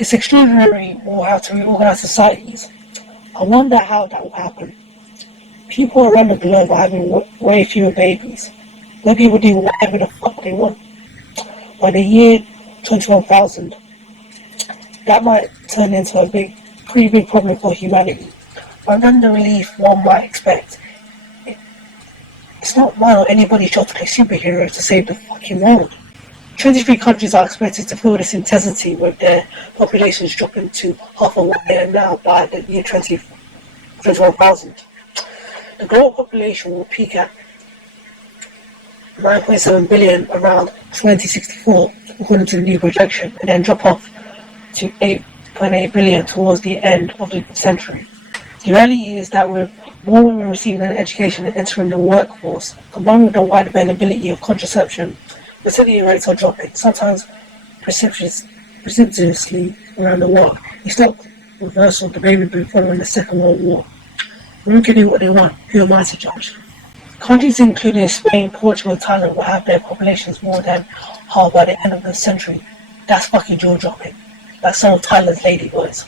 It's extraordinary we'll have to reorganize societies. I wonder how that will happen. People around the globe are having way fewer babies. Let people do whatever the fuck they want. By the year 21,000, that might turn into a pretty big problem for humanity. Rather than the relief one might expect, it's not mine or anybody's job to play superhero to save the fucking world. 23 countries are expected to feel this intensity with their populations dropping to half of what they are now by the year 21,000. The global population will peak at 9.7 billion around 2064, according to the new projection, and then drop off to 8.8 billion towards the end of the century. The reality is that with more women receiving an education and entering the workforce, combined with the wide availability of contraception, fertility rates are dropping, sometimes precipitously around the world. It's not reversal of the baby boom following the Second World War. Women can do what they want. Who am I to judge? Countries including Spain, Portugal, and Thailand will have their populations more than half by the end of the century. That's fucking jaw-dropping. Like some of Thailand's ladyboys.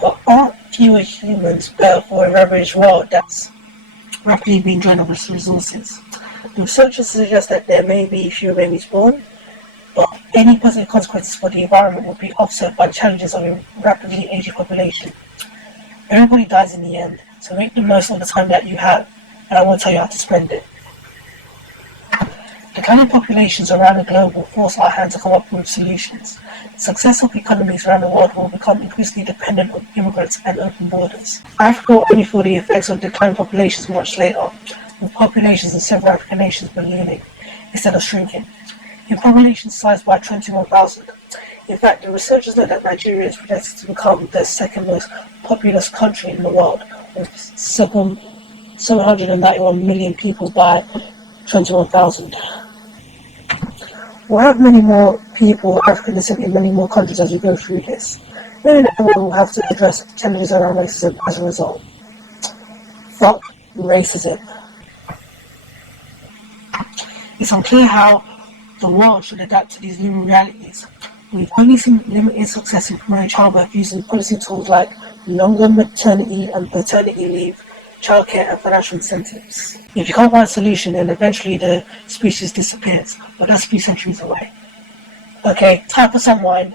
But aren't fewer humans better for a ravaged world that's rapidly being drained of its resources? The researchers suggest that there may be fewer babies born, but any positive consequences for the environment will be offset by the challenges of a rapidly aging population. Everybody dies in the end, so make the most of the time that you have, and I won't tell you how to spend it. Declining populations around the globe will force our hand to come up with solutions. Successful economies around the world will become increasingly dependent on immigrants and open borders. Africa will only feel the effects of declining populations much later, with populations in several African nations ballooning instead of shrinking. In population size by 21,000. In fact, the researchers know that Nigeria is projected to become the second most populous country in the world, with 791 million people by 21,000. We'll have many more people, African descent, in many more countries as we go through this. Maybe everyone will have to address challenges around racism as a result. Fuck racism. It's unclear how the world should adapt to these new realities. We've only seen limited success in promoting childbirth using policy tools like longer maternity and paternity leave, childcare and financial incentives. If you can't find a solution, then eventually the species disappears, but that's a few centuries away. Okay, time for some wine.